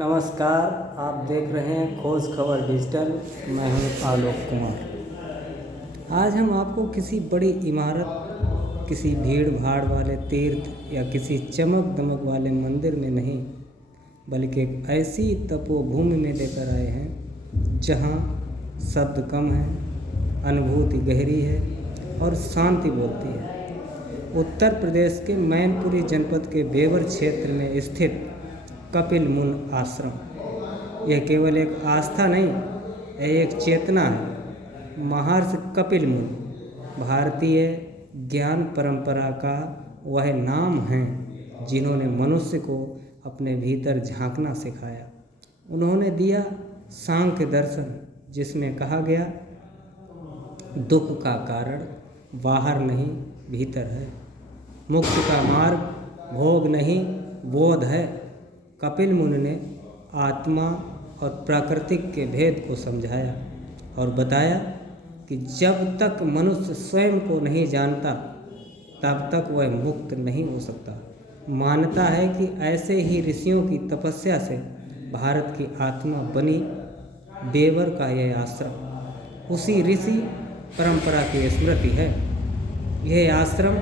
नमस्कार, आप देख रहे हैं खोज खबर डिजिटल। मैं हूं आलोक कुमार। आज हम आपको किसी बड़ी इमारत, किसी भीड़ भाड़ वाले तीर्थ या किसी चमक दमक वाले मंदिर में नहीं, बल्कि एक ऐसी तपोभूमि में लेकर आए हैं जहां शब्द कम है, अनुभूति गहरी है और शांति बोलती है। उत्तर प्रदेश के मैनपुरी जनपद के बेवर क्षेत्र में स्थित कपिल मुन आश्रम। यह केवल एक आस्था नहीं, यह एक चेतना है। महर्षि कपिल मुनि भारतीय ज्ञान परंपरा का वह नाम है जिन्होंने मनुष्य को अपने भीतर झांकना सिखाया। उन्होंने दिया सांख्य दर्शन, जिसमें कहा गया दुख का कारण बाहर नहीं भीतर है, मुक्ति का मार्ग भोग नहीं बोध है। कपिल मुनि ने आत्मा और प्राकृतिक के भेद को समझाया और बताया कि जब तक मनुष्य स्वयं को नहीं जानता तब तक वह मुक्त नहीं हो सकता। मानता है कि ऐसे ही ऋषियों की तपस्या से भारत की आत्मा बनी बेवर का यह आश्रम उसी ऋषि परंपरा की स्मृति है। यह आश्रम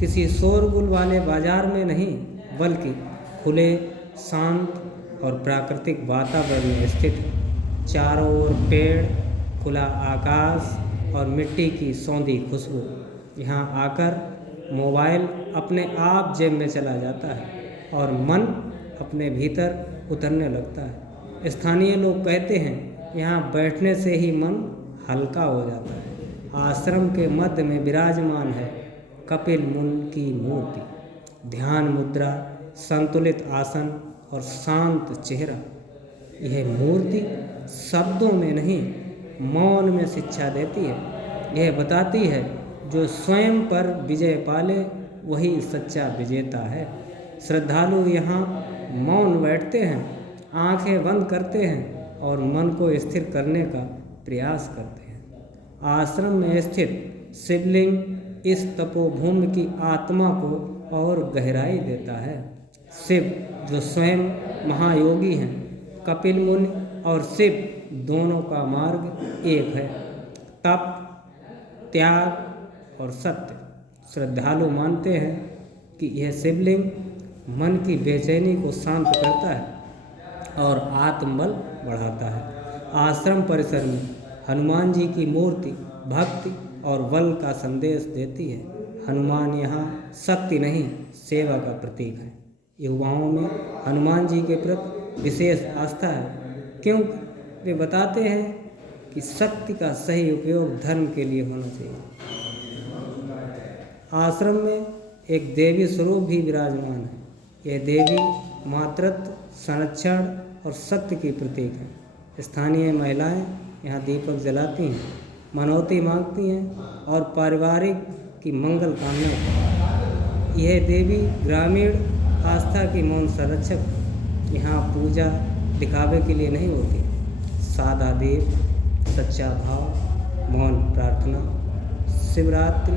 किसी शोरगुल वाले बाजार में नहीं, बल्कि खुले, शांत और प्राकृतिक वातावरण में स्थित है। चारों ओर पेड़, खुला आकाश और मिट्टी की सौंधी खुशबू। यहाँ आकर मोबाइल अपने आप जेब में चला जाता है और मन अपने भीतर उतरने लगता है। स्थानीय लोग कहते हैं यहाँ बैठने से ही मन हल्का हो जाता है। आश्रम के मध्य में विराजमान है कपिल मुनि की मूर्ति। ध्यान मुद्रा, संतुलित आसन और शांत चेहरा। यह मूर्ति शब्दों में नहीं, मौन में शिक्षा देती है। यह बताती है जो स्वयं पर विजय पाले वही सच्चा विजेता है। श्रद्धालु यहाँ मौन बैठते हैं, आंखें बंद करते हैं और मन को स्थिर करने का प्रयास करते हैं। आश्रम में स्थित शिवलिंग इस तपोभूमि की आत्मा को और गहराई देता है। शिव जो स्वयं महायोगी हैं, कपिल मुनि और शिव दोनों का मार्ग एक है, तप, त्याग और सत्य। श्रद्धालु मानते हैं कि यह शिवलिंग मन की बेचैनी को शांत करता है और आत्मबल बढ़ाता है। आश्रम परिसर में हनुमान जी की मूर्ति भक्ति और बल का संदेश देती है। हनुमान यहाँ शक्ति नहीं, सेवा का प्रतीक है। युवाओं में हनुमान जी के प्रति विशेष आस्था है, क्योंकि वे बताते हैं कि शक्ति का सही उपयोग धर्म के लिए होना चाहिए। आश्रम में एक देवी स्वरूप भी विराजमान है। यह देवी मातृत्व, संरक्षण और शक्ति की प्रतीक है। स्थानीय महिलाएं यहाँ दीपक जलाती हैं, मनौती मांगती हैं और पारिवारिक की मंगल कामना। यह देवी ग्रामीण आस्था की मौन संरक्षक। यहाँ पूजा दिखावे के लिए नहीं होती, सादा दीप, सच्चा भाव, मौन प्रार्थना। शिवरात्रि,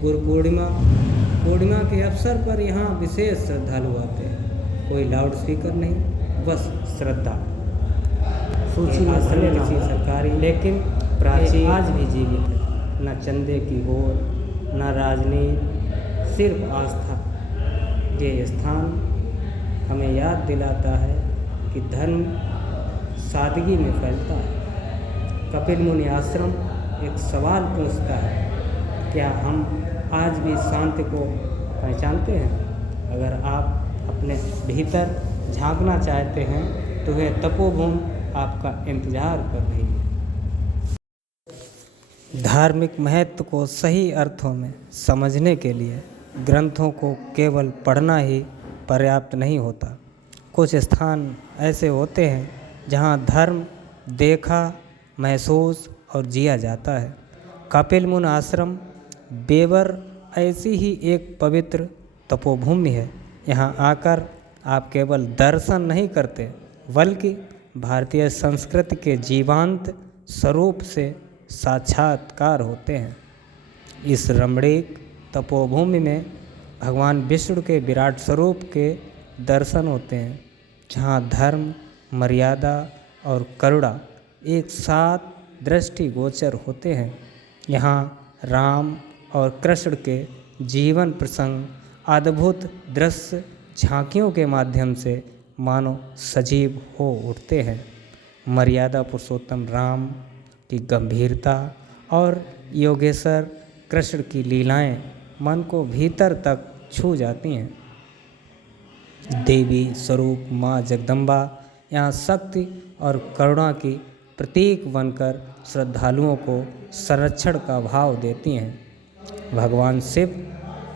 गुरु पूर्णिमा के अवसर पर यहाँ विशेष श्रद्धालु आते हैं। कोई लाउड स्पीकर नहीं, बस श्रद्धा। सूची में भले किसी सरकारी, लेकिन प्राचीन आज भी जीवित है। न चंदे की होड़, न राजनीति, सिर्फ आस्था। ये स्थान हमें याद दिलाता है कि धर्म सादगी में फैलता है। कपिल मुनि आश्रम एक सवाल पूछता है, क्या हम आज भी शांति को पहचानते हैं? अगर आप अपने भीतर झांकना चाहते हैं तो यह तपोभूमि आपका इंतजार कर रही है। धार्मिक महत्व को सही अर्थों में समझने के लिए ग्रंथों को केवल पढ़ना ही पर्याप्त नहीं होता। कुछ स्थान ऐसे होते हैं जहाँ धर्म देखा, महसूस और जिया जाता है। कपिल मुनि आश्रम बेवर ऐसी ही एक पवित्र तपोभूमि है। यहाँ आकर आप केवल दर्शन नहीं करते, बल्कि भारतीय संस्कृति के जीवंत स्वरूप से साक्षात्कार होते हैं। इस रमणीक तपोभूमि में भगवान विष्णु के विराट स्वरूप के दर्शन होते हैं, जहाँ धर्म, मर्यादा और करुणा एक साथ दृष्टिगोचर होते हैं। यहाँ राम और कृष्ण के जीवन प्रसंग अद्भुत दृश्य झांकियों के माध्यम से मानो सजीव हो उठते हैं। मर्यादा पुरुषोत्तम राम की गंभीरता और योगेश्वर कृष्ण की लीलाएं मन को भीतर तक छू जाती हैं। देवी स्वरूप माँ जगदम्बा यहाँ शक्ति और करुणा की प्रतीक बनकर श्रद्धालुओं को संरक्षण का भाव देती हैं। भगवान शिव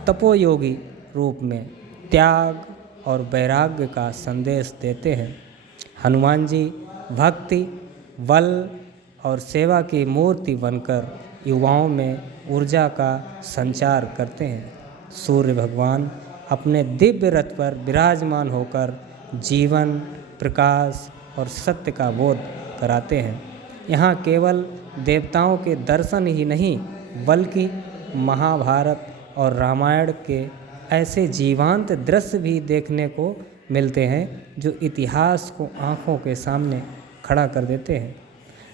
तपोयोगी रूप में त्याग और वैराग्य का संदेश देते हैं। हनुमान जी भक्ति, बल और सेवा की मूर्ति बनकर युवाओं में ऊर्जा का संचार करते हैं। सूर्य भगवान अपने दिव्य रथ पर विराजमान होकर जीवन, प्रकाश और सत्य का बोध कराते हैं। यहाँ केवल देवताओं के दर्शन ही नहीं बल्कि महाभारत और रामायण के ऐसे जीवंत दृश्य भी देखने को मिलते हैं जो इतिहास को आँखों के सामने खड़ा कर देते हैं।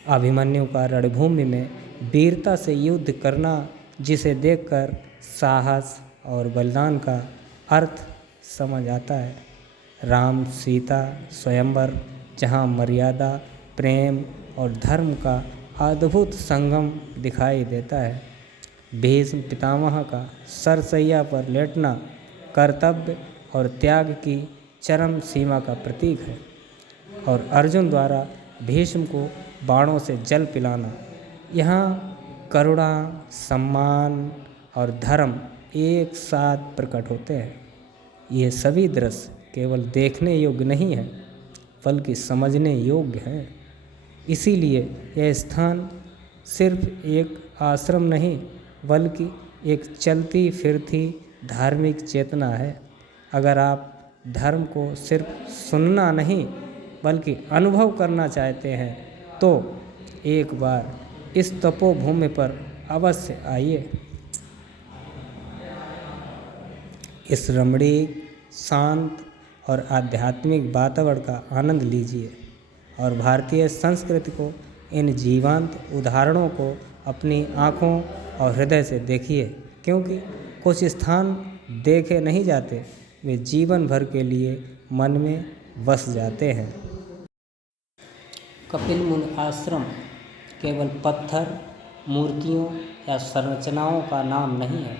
अभिमन्यु का रणभूमि में वीरता से युद्ध करना, जिसे देखकर साहस और बलिदान का अर्थ समझ आता है। राम सीता स्वयंवर, जहाँ मर्यादा, प्रेम और धर्म का अद्भुत संगम दिखाई देता है। भीष्म पितामह का सरसैया पर लेटना कर्तव्य और त्याग की चरम सीमा का प्रतीक है, और अर्जुन द्वारा भीष्म को बाणों से जल पिलाना, यहाँ करुणा, सम्मान और धर्म एक साथ प्रकट होते हैं। ये सभी दृश्य केवल देखने योग्य नहीं हैं बल्कि समझने योग्य हैं। इसीलिए यह स्थान सिर्फ एक आश्रम नहीं बल्कि एक चलती फिरती धार्मिक चेतना है। अगर आप धर्म को सिर्फ सुनना नहीं बल्कि अनुभव करना चाहते हैं तो एक बार इस तपोभूमि पर अवश्य आइए। इस रमणीक, शांत और आध्यात्मिक वातावरण का आनंद लीजिए और भारतीय संस्कृति को, इन जीवंत उदाहरणों को अपनी आँखों और हृदय से देखिए, क्योंकि कुछ स्थान देखे नहीं जाते, वे जीवन भर के लिए मन में बस जाते हैं। कपिल मुनि आश्रम केवल पत्थर, मूर्तियों या संरचनाओं का नाम नहीं है।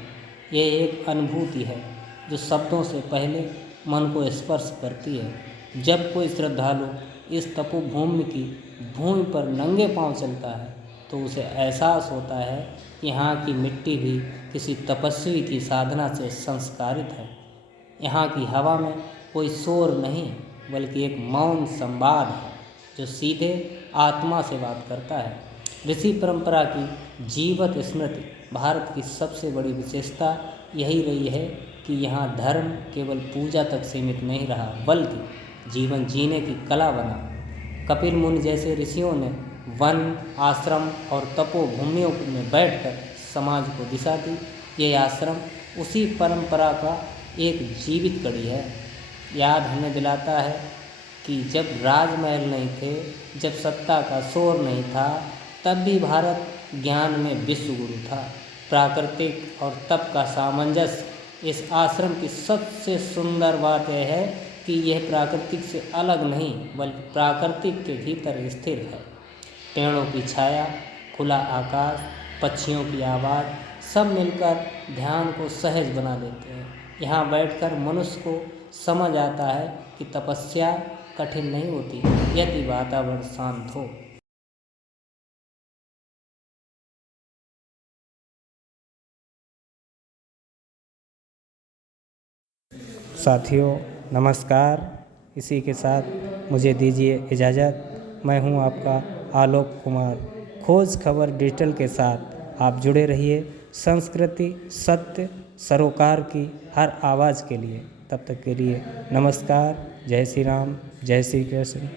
ये एक अनुभूति है जो शब्दों से पहले मन को स्पर्श करती है। जब कोई श्रद्धालु इस तपोभूमि की भूमि पर नंगे पांव चलता है तो उसे एहसास होता है कि यहाँ की मिट्टी भी किसी तपस्वी की साधना से संस्कारित है। यहाँ की हवा में कोई शोर नहीं बल्कि एक मौन संवाद है जो सीधे आत्मा से बात करता है। ऋषि परंपरा की जीवत स्मृति भारत की सबसे बड़ी विशेषता यही रही है कि यहाँ धर्म केवल पूजा तक सीमित नहीं रहा बल्कि जीवन जीने की कला बना। कपिल मुनि जैसे ऋषियों ने वन, आश्रम और तपोभूमियों में बैठकर समाज को दिशा दी। ये आश्रम उसी परंपरा का एक जीवित कड़ी है। याद हमें दिलाता है कि जब राजमहल नहीं थे, जब सत्ता का शोर नहीं था, तब भी भारत ज्ञान में विश्व गुरु था। प्राकृतिक और तप का सामंजस्य इस आश्रम की सबसे सुंदर बात यह है कि यह प्राकृतिक से अलग नहीं बल्कि प्राकृतिक के भीतर स्थिर है। पेड़ों की छाया, खुला आकाश, पक्षियों की आवाज़ सब मिलकर ध्यान को सहज बना देते हैं। यहाँ बैठकर मनुष्य को समझ आता है कि तपस्या कठिन नहीं होती यदि वातावरण शांत हो। साथियों नमस्कार, इसी के साथ मुझे दीजिए इजाज़त। मैं हूं आपका आलोक कुमार। खोज खबर डिजिटल के साथ आप जुड़े रहिए संस्कृति, सत्य, सरोकार की हर आवाज़ के लिए। तब तक के लिए नमस्कार। जय श्री राम, जय श्री कृष्ण।